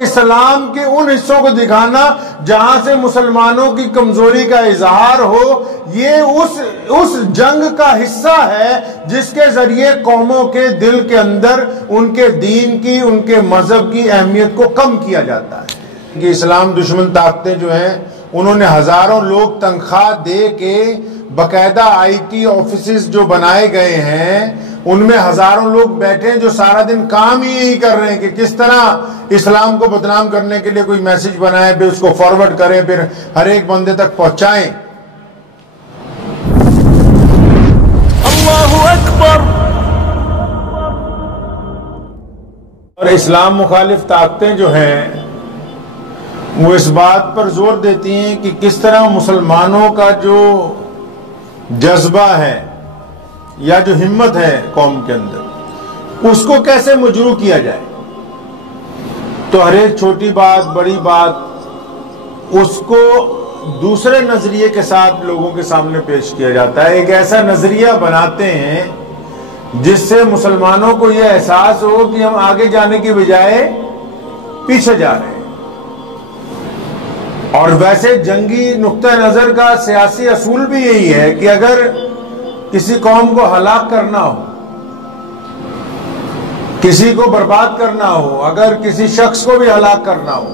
اسلام کے ان حصوں کو دکھانا جہاں سے مسلمانوں کی کمزوری کا اظہار ہو، یہ اس جنگ کا حصہ ہے جس کے ذریعے قوموں کے دل کے اندر ان کے دین کی، ان کے مذہب کی اہمیت کو کم کیا جاتا ہے کہ اسلام دشمن طاقتیں جو ہیں انہوں نے ہزاروں لوگ تنخواہ دے کے باقاعدہ آئی ٹی آفیسز جو بنائے گئے ہیں ان میں ہزاروں لوگ بیٹھے ہیں جو سارا دن کام ہی یہی کر رہے ہیں کہ کس طرح اسلام کو بدنام کرنے کے لیے کوئی میسج بنائے، پھر اس کو فارورڈ کریں، پھر ہر ایک بندے تک پہنچائیں۔ اللہ اکبر۔ اور اسلام مخالف طاقتیں جو ہیں وہ اس بات پر زور دیتی ہیں کہ کس طرح مسلمانوں کا جو جذبہ ہے یا جو ہمت ہے قوم کے اندر اس کو کیسے مجروح کیا جائے۔ تو ہر ایک چھوٹی بات، بڑی بات اس کو دوسرے نظریے کے ساتھ لوگوں کے سامنے پیش کیا جاتا ہے۔ ایک ایسا نظریہ بناتے ہیں جس سے مسلمانوں کو یہ احساس ہو کہ ہم آگے جانے کی بجائے پیچھے جا رہے ہیں۔ اور ویسے جنگی نقطہ نظر کا سیاسی اصول بھی یہی ہے کہ اگر کسی قوم کو ہلاک کرنا ہو، کسی کو برباد کرنا ہو، اگر کسی شخص کو بھی ہلاک کرنا ہو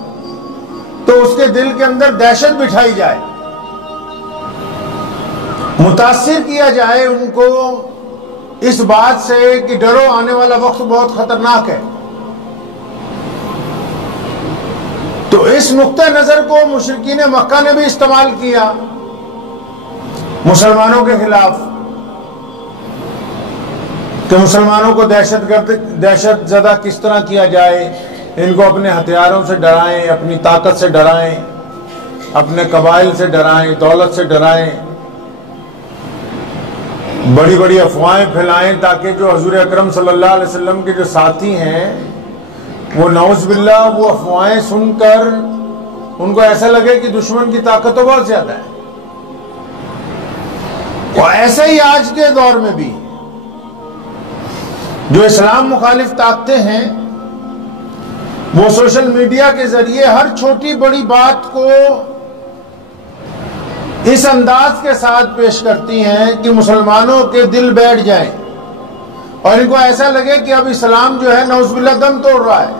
تو اس کے دل کے اندر دہشت بٹھائی جائے، متاثر کیا جائے ان کو اس بات سے کہ ڈرو آنے والا وقت بہت خطرناک ہے۔ تو اس نقطہ نظر کو مشرکین مکہ نے بھی استعمال کیا مسلمانوں کے خلاف کہ مسلمانوں کو دہشت زدہ کس طرح کیا جائے، ان کو اپنے ہتھیاروں سے ڈرائیں، اپنی طاقت سے ڈرائیں، اپنے قبائل سے ڈرائیں، دولت سے ڈرائیں، بڑی بڑی افواہیں پھیلائیں تاکہ جو حضور اکرم صلی اللہ علیہ وسلم کے جو ساتھی ہیں وہ نعوذ باللہ وہ افواہیں سن کر ان کو ایسا لگے کہ دشمن کی طاقت تو بہت زیادہ ہے۔ اور ایسے ہی آج کے دور میں بھی جو اسلام مخالف طاقتیں ہیں وہ سوشل میڈیا کے ذریعے ہر چھوٹی بڑی بات کو اس انداز کے ساتھ پیش کرتی ہیں کہ مسلمانوں کے دل بیٹھ جائیں اور ان کو ایسا لگے کہ اب اسلام جو ہے نعوذ باللہ دم توڑ رہا ہے۔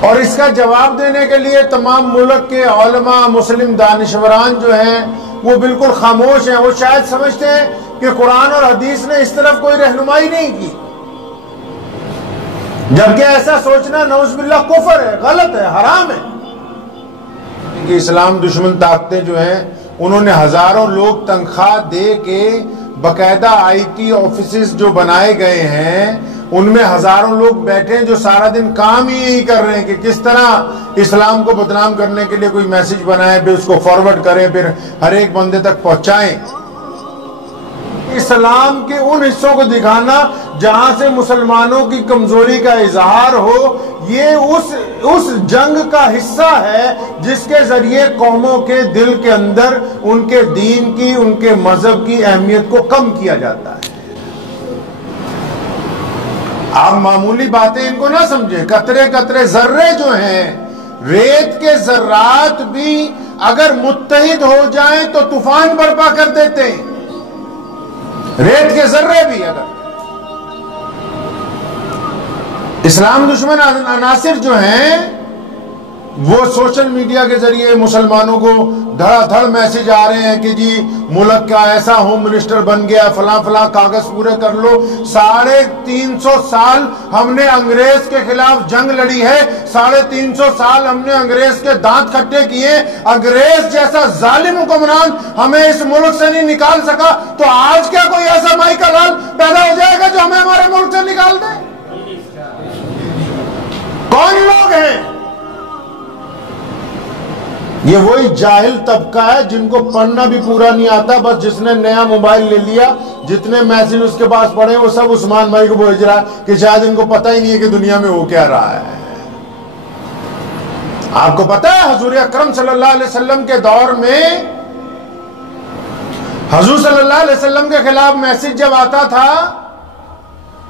اور اس کا جواب دینے کے لیے تمام ملک کے علماء، مسلم دانشوران جو ہیں وہ بالکل خاموش ہیں۔ وہ شاید سمجھتے ہیں کہ قرآن اور حدیث نے اس طرف کوئی رہنمائی نہیں کی، جبکہ ایسا سوچنا نعوذ باللہ کفر ہے، غلط ہے، حرام ہے۔ کہ اسلام دشمن طاقتیں جو ہیں انہوں نے ہزاروں لوگ تنخواہ دے کے باقاعدہ آئی ٹی آفیسز جو بنائے گئے ہیں ان میں ہزاروں لوگ بیٹھے ہیں جو سارا دن کام ہی یہی کر رہے ہیں کہ کس طرح اسلام کو بدنام کرنے کے لیے کوئی میسج بنائے، پھر اس کو فارورڈ کریں، پھر ہر ایک بندے تک پہنچائیں۔ اسلام کے ان حصوں کو دکھانا جہاں سے مسلمانوں کی کمزوری کا اظہار ہو، یہ اس جنگ کا حصہ ہے جس کے ذریعے قوموں کے دل کے اندر ان کے دین کی، ان کے مذہب کی اہمیت کو کم کیا جاتا ہے۔ آپ معمولی باتیں ان کو نہ سمجھیں، قطرے قطرے ذرے جو ہیں، ریت کے ذرات بھی اگر متحد ہو جائیں تو طوفان برپا کر دیتے ہیں۔ ریت کے ذرے بھی اگر اسلام دشمن عناصر جو ہیں وہ سوشل میڈیا کے ذریعے مسلمانوں کو دھڑا دھڑ میسج آ رہے ہیں کہ جی ملک کا ایسا ہوم منسٹر بن گیا، فلاں فلاں کاغذ پورے کر لو۔ 350 سال ہم نے انگریز کے خلاف جنگ لڑی ہے، 350 سال ہم نے انگریز کے دانت کھٹے کیے، انگریز جیسا ظالم حکمران ہمیں اس ملک سے نہیں نکال سکا، تو آج کیا کوئی ایسا مائی کا لال پیدا ہو جائے گا جو ہمیں ہمارے ملک سے نکال دے؟ کون لوگ ہیں؟ یہ وہی جاہل طبقہ ہے جن کو پڑھنا بھی پورا نہیں آتا، بس جس نے نیا موبائل لے لیا جتنے میسج اس کے پاس پڑھے وہ سب عثمان بھائی کو بھیج رہا ہے کہ شاید ان کو پتہ ہی نہیں ہے کہ دنیا میں ہو کیا رہا ہے۔ آپ کو پتہ ہے حضور اکرم صلی اللہ علیہ وسلم کے دور میں حضور صلی اللہ علیہ وسلم کے خلاف میسج جب آتا تھا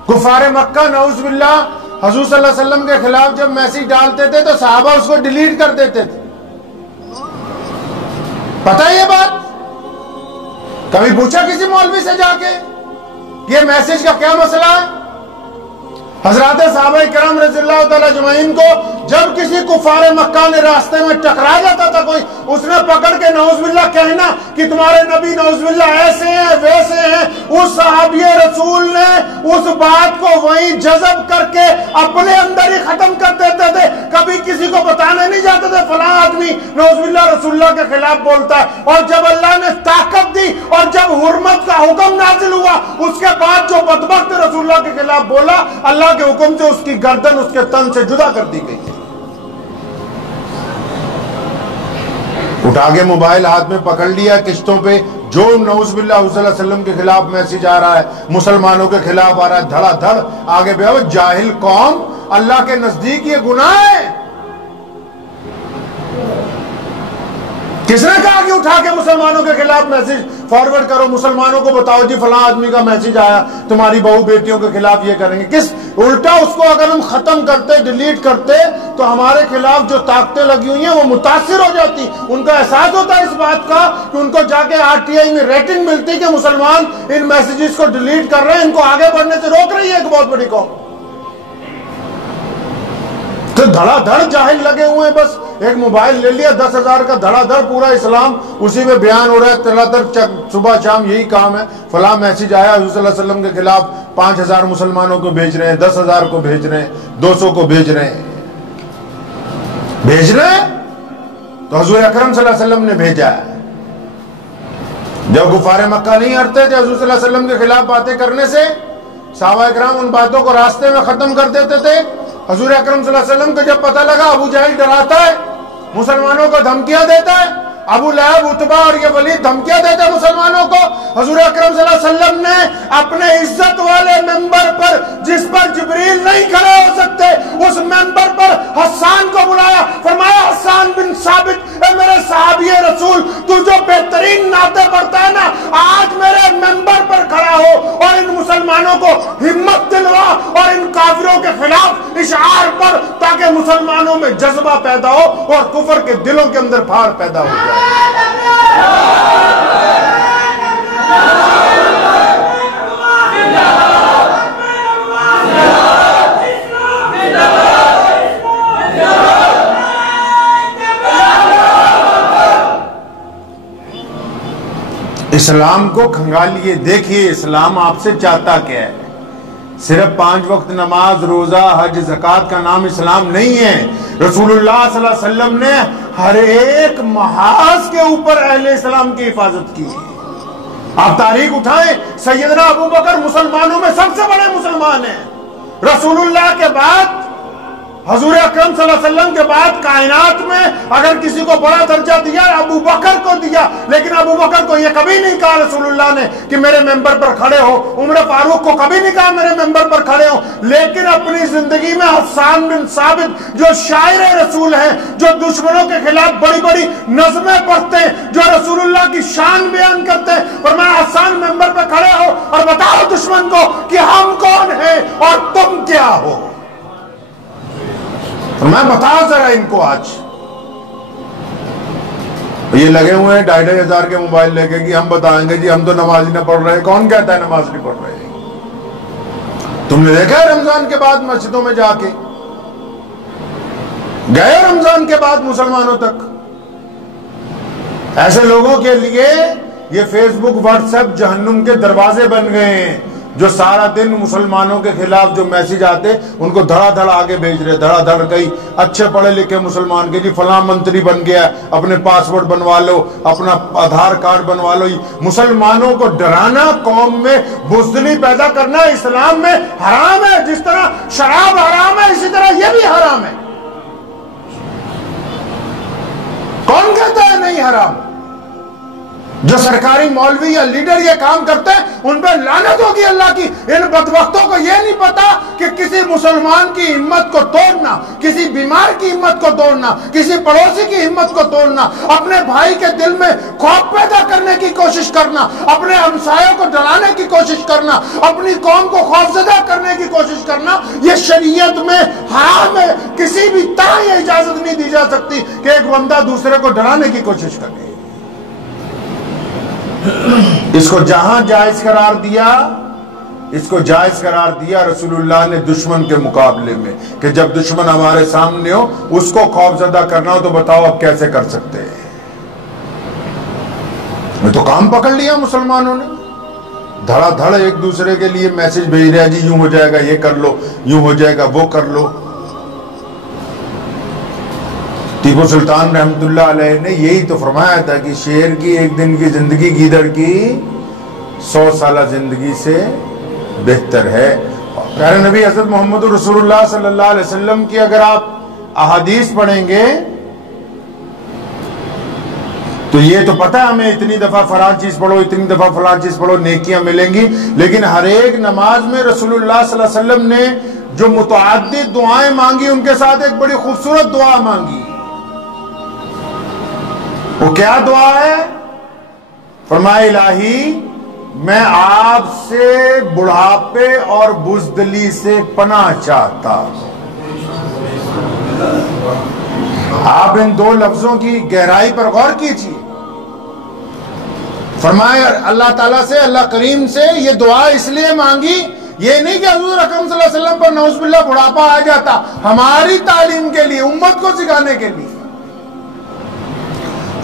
کفار مکہ نعوذ باللہ حضور صلی اللہ علیہ وسلم کے خلاف جب میسج ڈالتے تھے تو صحابہ اس کو ڈیلیٹ کر دیتے تھے. پتہ ہے یہ بات؟ کبھی پوچھا کسی مولوی سے جا کے یہ میسج کا کیا مسئلہ ہے؟ حضرات صحابہ کرام رضی اللہ تعالی اجمعین کو جب کسی کفار مکہ نے راستے میں ٹکرا جاتا تھا کوئی، اس نے پکڑ کے نعوذ باللہ کہنا کہ تمہارے نبی نعوذ باللہ ایسے ہیں ویسے ہیں، اس صحابی رسول نے اس بات کو وہیں جذب کر کے اپنے اندر ہی ختم کر دیتے تھے. کبھی کسی کو بتانے نہیں جاتے تھے فلاں آدمی نعوذ باللہ رسول اللہ کے خلاف بولتا ہے. اور جب اللہ نے طاقت دی اور جب حرمت کا حکم نازل ہوا، اس کے بعد جو بدبخت رسول اللہ کے خلاف بولا، اللہ کے حکم سے اس کی گردن اس کے تن سے جدا کر دی گئی. اٹھا کے موبائل ہاتھ میں پکڑ لیا، قسطوں پہ جو نعوذ باللہ صلی اللہ علیہ وسلم کے خلاف میسج آ رہا ہے، مسلمانوں کے خلاف آ رہا ہے، دھڑا دھڑ آگے بڑھو. جاہل قوم، اللہ کے نزدیک یہ گناہ ہے. کس نے کہا کہ اٹھا کے مسلمانوں کے خلاف میسج فارورڈ کرو، مسلمانوں کو بتاؤ جی فلاں آدمی کا میسج آیا تمہاری بہو بیٹیوں کے خلاف یہ کریں گے؟ کس الٹا اس کو اگر ہم ختم کرتے، ڈیلیٹ کرتے، تو ہمارے خلاف جو طاقتیں لگی ہوئی ہیں وہ متاثر ہو جاتی. ان کا احساس ہوتا ہے اس بات کا کہ ان کو جا کے RTI میں ریٹنگ ملتی کہ مسلمان ان میسیجز کو ڈیلیٹ کر رہے ہیں، ان کو آگے بڑھنے سے روک رہی ہے ایک بہت بڑی قوم. تو دھڑا دھڑ جاہل لگے ہوئے ہیں. بس ایک موبائل لے لیا 10,000 کا، دھڑا دھڑ پورا اسلام اسی میں بیان ہو رہا ہے. تلا در صبح شام یہی کام ہے. فلاں میسج آیا حضور صلی اللہ علیہ وسلم کے خلاف، 5,000 مسلمانوں کو بھیج رہے ہیں، 10,000 کو بھیج رہے ہیں، 200 کو بھیج رہے ہیں. تو حضور اکرم صلی اللہ علیہ وسلم نے بھیجا ہے. جب کفار مکہ نہیں ہٹتے تھے حضور صلی اللہ علیہ وسلم کے خلاف باتیں کرنے سے، صحابہ اکرام ان باتوں کو راستے میں ختم کر دیتے تھے. حضور اکرم صلی اللہ علیہ وسلم کو جب پتہ لگا ابو جہل ڈراتا ہے، مسلمانوں کو دھمکیاں دیتا ہے، ابو لہب، عتبہ اور یہ ولید دھمکیاں دیتے ہیں مسلمانوں کو، حضور اکرم صلی اللہ علیہ وسلم نے اپنے عزت والے ممبر پر جس پر جبریل نہیں کھڑے ہو سکتے، اس ممبر پر حسان کو بلایا. فرمایا حسان بن ثابت، اے میرے صحابی رسول، تو جو بہترین نعتیں پڑھتا ہے نا، آج میرے ممبر پر کھڑا ہو اور ان مسلمانوں کو ہمت دلوا اور ان کافروں کے خلاف اشعار پر، تاکہ مسلمانوں میں جذبہ پیدا ہو اور کفر کے دلوں کے اندر پھاڑ پیدا ہو جائے. اسلام کو کھنگالیے، دیکھیے اسلام آپ سے چاہتا کیا ہے. صرف 5 وقت نماز، روزہ، حج، زکوٰۃ کا نام اسلام نہیں ہے. رسول اللہ صلی اللہ علیہ وسلم نے ہر ایک محاذ کے اوپر اہل اسلام کی حفاظت کی. آپ تاریخ اٹھائیں، سیدنا ابو بکر مسلمانوں میں سب سے بڑے مسلمان ہیں. رسول اللہ کے بعد، حضور اکرم صلی اللہ علیہ وسلم کے بعد کائنات میں اگر کسی کو بڑا درجہ دیا ابو بکر کو دیا. لیکن ابو بکر کو یہ کبھی نہیں کہا رسول اللہ نے کہ میرے ممبر پر کھڑے ہو. عمر فاروق کو کبھی نہیں کہا میرے ممبر پر کھڑے ہو. لیکن اپنی زندگی میں حسان بن ثابت جو شاعر رسول ہیں، جو دشمنوں کے خلاف بڑی بڑی نظمیں پڑھتے ہیں، جو رسول اللہ کی شان بیان کرتے ہیں، فرمایا حسان ممبر پر کھڑے ہو اور بتاؤ دشمن کو کہ ہم کون ہیں اور تم کیا ہو. میں بتا ذرا ان کو. آج یہ لگے ہوئے ہیں 2,500 کے موبائل لے کے کہ ہم بتائیں گے جی ہم تو نماز ہی نہ پڑھ رہے. کون کہتا ہے نماز نہیں پڑھ رہے؟ تم نے دیکھا ہے رمضان کے بعد مسجدوں میں جا کے گئے رمضان کے بعد مسلمانوں تک؟ ایسے لوگوں کے لیے یہ فیس بک، واٹس ایپ جہنم کے دروازے بن گئے ہیں، جو سارا دن مسلمانوں کے خلاف جو میسج آتے ان کو دھڑا دھڑ آگے بھیج رہے. دھڑا دھڑ کئی اچھے پڑھے لکھے مسلمان کے جی فلاں منتری بن گیا، اپنے پاسورڈ بنوا لو، اپنا آدھار کارڈ بنوا لو. مسلمانوں کو ڈرانا، قوم میں بزدلی پیدا کرنا اسلام میں حرام ہے. جس طرح شراب حرام ہے اسی طرح یہ بھی حرام ہے. کون کہتا ہے نہیں حرام؟ جو سرکاری مولوی یا لیڈر یہ کام کرتے ہیں ان پہ لعنت ہوگی اللہ کی. ان بدبختوں کو یہ نہیں پتا کہ کسی مسلمان کی ہمت کو توڑنا, کسی بیمار کی ہمت کو توڑنا, کسی پڑوسی کی ہمت کو توڑنا, اپنے بھائی کے دل میں خوف پیدا کرنے کی کوشش کرنا, اپنے ہمسایوں کو ڈرانے کی کوشش کرنا, اپنی قوم کو خوفزدہ کرنے کی کوشش کرنا, یہ شریعت میں حرام ہے. کسی بھی طرح یہ اجازت نہیں دی جا سکتی کہ ایک بندہ دوسرے کو ڈرانے کی کوشش کرے. اس کو جہاں جائز قرار دیا, اس کو جائز قرار دیا رسول اللہ نے دشمن کے مقابلے میں, کہ جب دشمن ہمارے سامنے ہو اس کو خوف زدہ کرنا ہو تو بتاؤ اب کیسے کر سکتے ہیں. میں تو کام پکڑ لیا مسلمانوں نے, دھڑا دھڑ ایک دوسرے کے لیے میسج بھیج رہا, جی یوں ہو جائے گا یہ کر لو, یوں ہو جائے گا وہ کر لو. ٹیپو سلطان رحمت اللہ علیہ نے یہی تو فرمایا تھا کہ شیر کی ایک دن کی زندگی گیدڑ کی 100 سالہ زندگی سے بہتر ہے. پیارے نبی حضرت محمد رسول اللہ صلی اللہ علیہ وسلم کی اگر آپ احادیث پڑھیں گے تو یہ تو پتہ ہے ہمیں اتنی دفعہ فلاں چیز پڑھو, اتنی دفعہ فلاں چیز پڑھو, نیکیاں ملیں گی, لیکن ہر ایک نماز میں رسول اللہ صلی اللہ علیہ وسلم نے جو متعدد دعائیں مانگی ان کے ساتھ ایک بڑی خوبصورت دعا مانگی. وہ کیا دعا ہے؟ فرمائے الہی میں آپ سے بڑھاپے اور بزدلی سے پناہ چاہتا ہوں. آپ ان دو لفظوں کی گہرائی پر غور کیجیے. فرمائے اللہ تعالیٰ سے, اللہ کریم سے یہ دعا اس لیے مانگی, یہ نہیں کہ حضور اکرم صلی اللہ علیہ وسلم پر نعوذ باللہ بڑھاپا آ جاتا, ہماری تعلیم کے لیے, امت کو سکھانے کے لیے.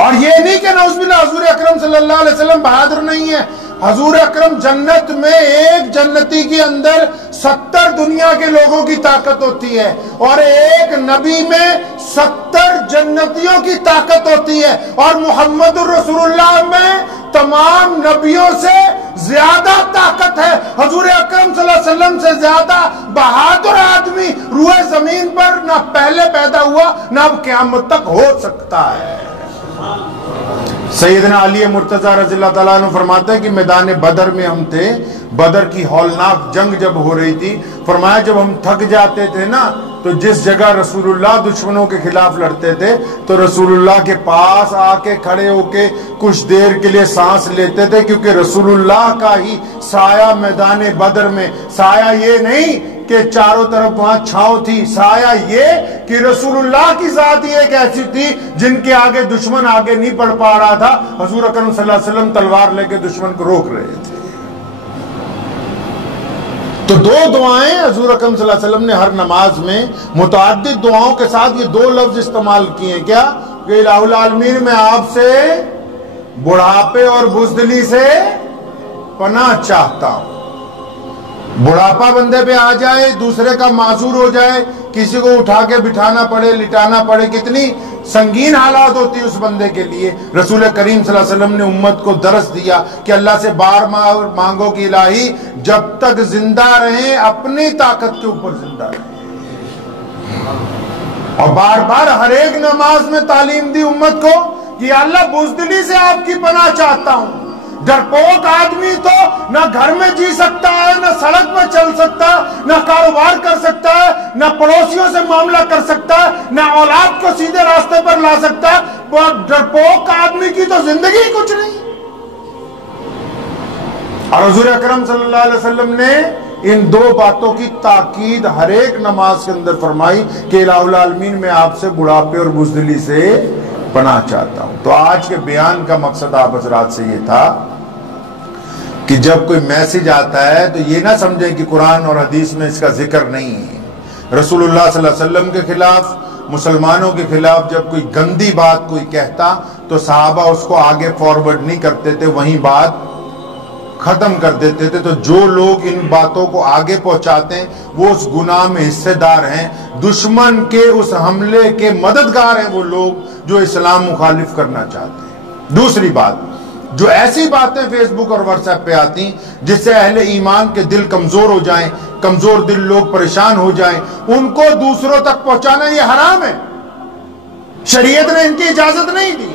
اور یہ نہیں کہ نعوذ باللہ حضور اکرم صلی اللہ علیہ وسلم بہادر نہیں ہے. حضور اکرم جنت میں ایک جنتی کے اندر 70 دنیا کے لوگوں کی طاقت ہوتی ہے, اور ایک نبی میں 70 جنتیوں کی طاقت ہوتی ہے, اور محمد الرسول اللہ میں تمام نبیوں سے زیادہ طاقت ہے. حضور اکرم صلی اللہ علیہ وسلم سے زیادہ بہادر آدمی روئے زمین پر نہ پہلے پیدا ہوا نہ اب قیامت تک ہو سکتا ہے. سیدنا علی مرتضی رضی اللہ تعالیٰ عنہ فرماتے ہیں کہ میدان بدر میں ہم تھے, بدر کی ہولناک جنگ جب ہو رہی تھی, فرمایا جب ہم تھک جاتے تھے نا تو جس جگہ رسول اللہ دشمنوں کے خلاف لڑتے تھے تو رسول اللہ کے پاس آ کے کھڑے ہو کے کچھ دیر کے لیے سانس لیتے تھے, کیونکہ رسول اللہ کا ہی سایہ میدان بدر میں, سایہ یہ نہیں کہ چاروں طرف وہاں چھاؤں تھی, سایہ یہ کہ رسول اللہ کی ذات ہی ایک ایسی تھی جن کے آگے دشمن آگے نہیں بڑھ پا رہا تھا. حضور اکرم صلی اللہ علیہ وسلم تلوار لے کے دشمن کو روک رہے تھے. تو دو دعائیں حضور اکرم صلی اللہ علیہ وسلم نے ہر نماز میں متعدد دعاؤں کے ساتھ یہ دو لفظ استعمال کیے ہیں. کیا کہ الہ العالمین میں آپ سے بڑھاپے اور بزدلی سے پناہ چاہتا ہوں. بڑھاپا بندے پہ آ جائے, دوسرے کا معذور ہو جائے, کسی کو اٹھا کے بٹھانا پڑے, لٹانا پڑے, کتنی سنگین حالات ہوتی ہے اس بندے کے لیے. رسول کریم صلی اللہ علیہ وسلم نے امت کو درس دیا کہ اللہ سے بار مانگو کہ الہی جب تک زندہ رہیں اپنی طاقت کے اوپر زندہ رہیں. اور بار بار ہر ایک نماز میں تعلیم دی امت کو کہ اللہ بزدلی سے آپ کی پناہ چاہتا ہوں. ڈرپوک آدمی تو نہ گھر میں جی سکتا ہے, نہ سڑک میں چل سکتا ہے, نہ کاروبار کر سکتا ہے, نہ پڑوسیوں سے معاملہ کر سکتا ہے, نہ اولاد کو سیدھے راستے پر لا سکتا ہے. ڈرپوک آدمی کی تو زندگی کچھ نہیں. اور حضور اکرم صلی اللہ علیہ وسلم نے ان دو باتوں کی تاکید ہر ایک نماز کے اندر فرمائی کہ الہ العالمین میں آپ سے بڑھاپے اور بزدلی سے پناہ چاہتا ہوں. تو آج کے بیان کا مقصد آپ حضرات سے یہ تھا کہ جب کوئی میسج آتا ہے تو یہ نہ سمجھیں کہ قرآن اور حدیث میں اس کا ذکر نہیں ہے. رسول اللہ صلی اللہ علیہ وسلم کے خلاف, مسلمانوں کے خلاف جب کوئی گندی بات کوئی کہتا تو صحابہ اس کو آگے فارورڈ نہیں کرتے تھے, وہیں بات ختم کر دیتے تھے. تو جو لوگ ان باتوں کو آگے پہنچاتے ہیں وہ اس گناہ میں حصے دار ہیں. دشمن کے اس حملے کے مددگار ہیں وہ لوگ جو اسلام مخالف کرنا چاہتے ہیں. دوسری بات, جو ایسی باتیں فیس بک اور واٹس ایپ پہ آتی جس سے اہل ایمان کے دل کمزور ہو جائیں, کمزور دل لوگ پریشان ہو جائیں, ان کو دوسروں تک پہنچانا یہ حرام ہے. شریعت نے ان کی اجازت نہیں دی.